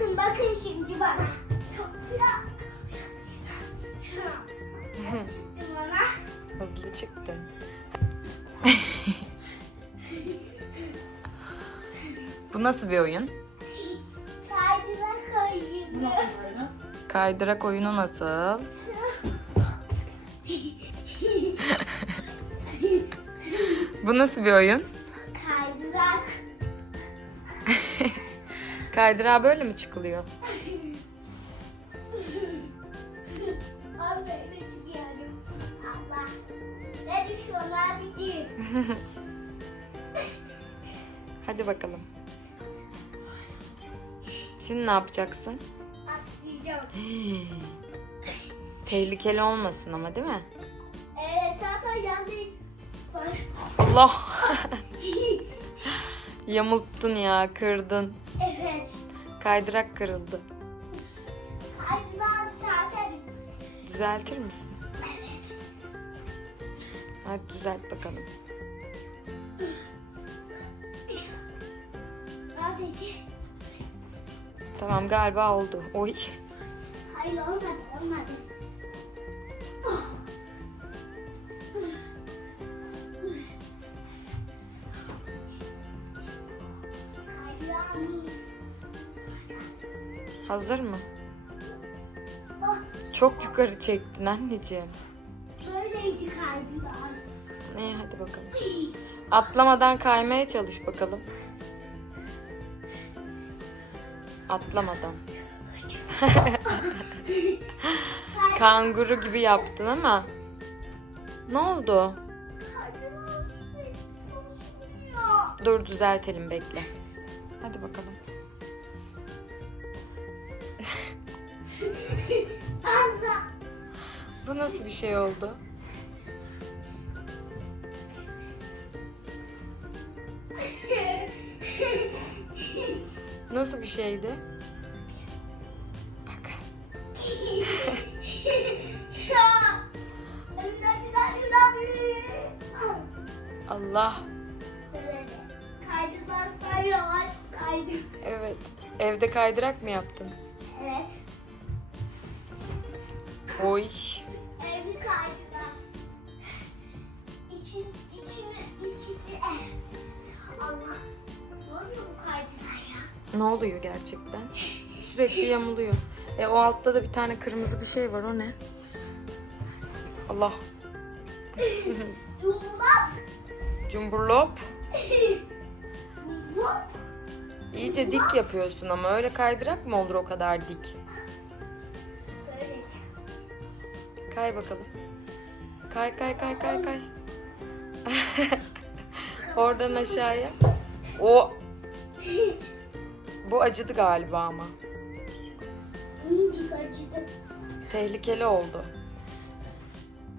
Bakın bakın şimdi bana. Çıktı bana. Hızlı çıktın. Bu nasıl bir oyun? Saygılar koyuyor. Kaydırak oyunu nasıl? Bu nasıl bir oyun? Kaydırak. Kaydırağa böyle mi çıkılıyor? Abi böyle çıkıyorum. Allah. Ne düşüyorsun abiciğim? Hadi bakalım. Şimdi ne yapacaksın? Atlayacağım. Tehlikeli olmasın ama değil mi? Evet zaten geldik. Allah! Yamulttun ya, kırdın. evet. Kaydırak kırıldı. Kaydırak zaten. Düzeltir misin? Evet. Hadi düzelt bakalım. Abi. Tamam galiba oldu. Oy. Hayır olmadı olmadı. Hazır mı? Oh, Çok yukarı çektin anneciğim. böyleydi kaydırağım. Ne hadi bakalım. Atlamadan kaymaya çalış bakalım. Atlamadan. Kanguru gibi yaptın ama. Ne oldu? Dur düzeltelim bekle. Hadi bakalım. Bu nasıl bir şey oldu? Nasıl bir şeydi? Bak. Allah. Böyle. Kaydıraklar yavaş kaydı. Evet. Evde kaydırak mı yaptın? Evet. Oy. Evli kaydırak. İçin, içine, içisi ev. Allah. Zor mu bu kaydırak ya? Ne oluyor gerçekten? Sürekli yamuluyor. E o altta da bir tane kırmızı bir şey var. O ne? Allah. Cumhurlap. Cumburlop. Lop. İyice dik yapıyorsun ama öyle kaydırak mı olur o kadar dik? Böyle. Kay bakalım. Kay kay kay kay kay. Oradan aşağıya. O. Bu acıdı galiba ama. İncik acıdı. Tehlikeli oldu.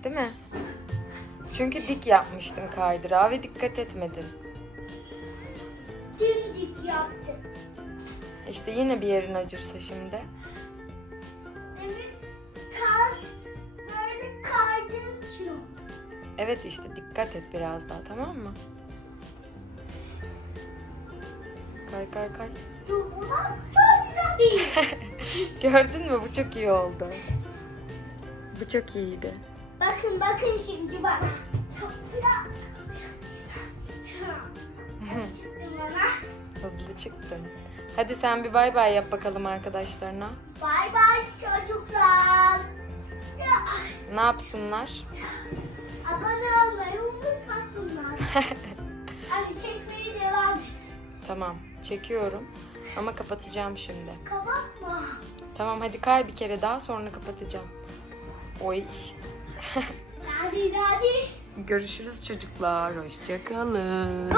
Değil mi? Çünkü dik yapmıştın kaydırağı ve dikkat etmedin. Dimdik yaptı. İşte yine bir yerin acırsa şimdi. Demin ters böyle oldu. Evet işte dikkat et biraz daha tamam mı? Kay kay kay. Gördün mü bu çok iyi oldu. Bu çok iyiydi. Bakın bakın şimdi bana. Hızlı çıktın. Hadi sen bir bay bay yap bakalım arkadaşlarına. Bay bay çocuklar. Ne yapsınlar? Abone olmayı unutmasınlar. Hadi çekmeye devam et. Tamam çekiyorum ama kapatacağım şimdi. Kapatma. Tamam hadi kay bir kere daha sonra kapatacağım. Oy. Hadi hadi. Görüşürüz çocuklar. Hoşçakalın.